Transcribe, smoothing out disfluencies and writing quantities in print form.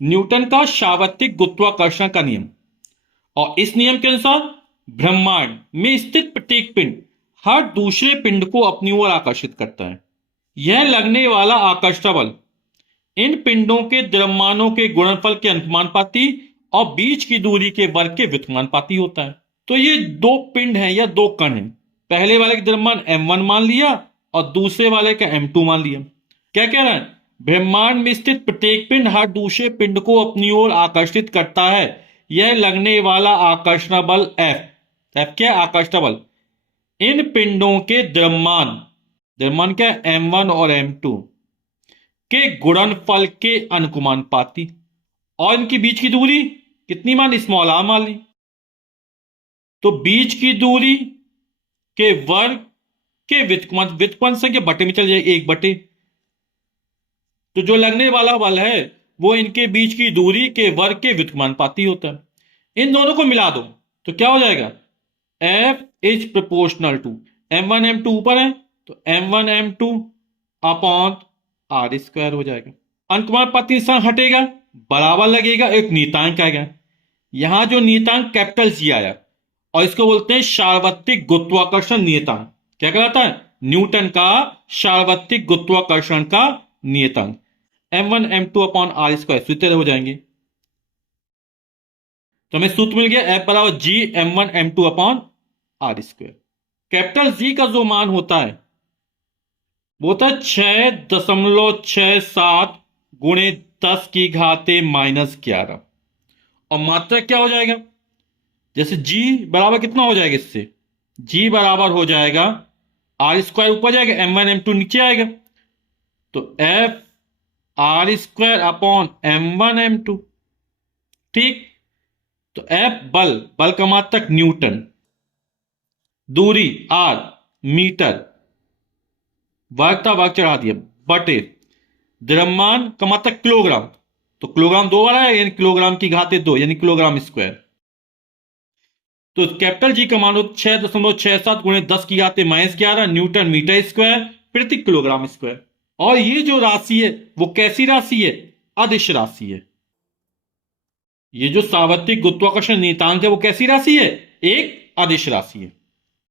Newton का सार्वत्रिक गुरुत्वाकर्षण का नियम। और इस नियम के अनुसार ब्रह्मांड में स्थित प्रत्येक पिंड हर दूसरे पिंड को अपनी ओर आकर्षित करता है। यह लगने वाला आकर्षण बल इन पिंडों के द्रव्यमानों के गुणनफल के अनुपाती और बीच की दूरी के वर्ग के व्युत्क्रमानुपाती होता है। तो ये दो पिंड हैं या दो कण हैं। पहले वाले का द्रव्यमान m1 मान लिया और दूसरे वाले का m2 मान लिया। क्या कह रहा है? ब्रह्मांड में स्थित प्रत्येक पिंड हर दूसरे पिंड को अपनी ओर आकर्षित करता है। यह लगने वाला आकर्षण बल F क्या है? आकर्षण बल इन पिंडों के द्रव्यमान क्या है? m1 और m2 के गुणनफल के अनुपाती और इनके बीच की दूरी कितनी मान? स्मॉल r मान ली। तो बीच की दूरी के वर्ग के व्युत्क्रम संख्या बटे में चल जाए 1/। तो जो लगने वाला बल है वो इनके बीच की दूरी के वर्ग के व्युत्क्रमानुपाती होता है। इन दोनों को मिला दो तो क्या हो जाएगा? F is proportional to m1 m2 ऊपर है तो m1 m2 upon r square हो जाएगा। अनुपाती निशान हटेगा, बराबर लगेगा, एक नियतांक आएगा। यहां जो नियतांक कैपिटल जी आया और इसको बोलते हैं सार्वत्रिक गुरुत्वाकर्षण नियतांक। क्या कहलाता है? न्यूटन का सार्वत्रिक गुरुत्वाकर्षण का नियतांक। m1 m2 upon r square सूत्र हो जाएंगे। तो हमें सूत्र मिल गया F बराबर जी m1 m2 upon r square. Capital G का जो मान होता है वो होता है 6.67 गुणे 10 की घाते -11। और मात्रा क्या हो जाएगा? जैसे g बराबर कितना हो जाएगा? इससे g बराबर हो जाएगा r स्क्वायर ऊपर जाएगा, m1 m2 नीचे आएगा। तो F r square upon m1 m2। ठीक। तो F बल का मात्रक न्यूटन, दूरी r मीटर, वर्ग चढ़ा दिया, बटे द्रव्यमान का मात्रक किलोग्राम। तो किलोग्राम 2 बार है यानी किलोग्राम की घाते 2 यानी किलोग्राम स्क्वायर। तो कैपिटल जी का मान हो 6.67 गुणे 10 की घाते -11 न्यूटन मीटर स्क्वायर प्रति किलोग्राम स्क्वायर। और ये जो राशि है वो कैसी राशि है? अदिश राशि है। ये जो सार्वत्रिक गुरुत्वाकर्षण नियतांक है वो कैसी राशि है? एक अदिश राशि है।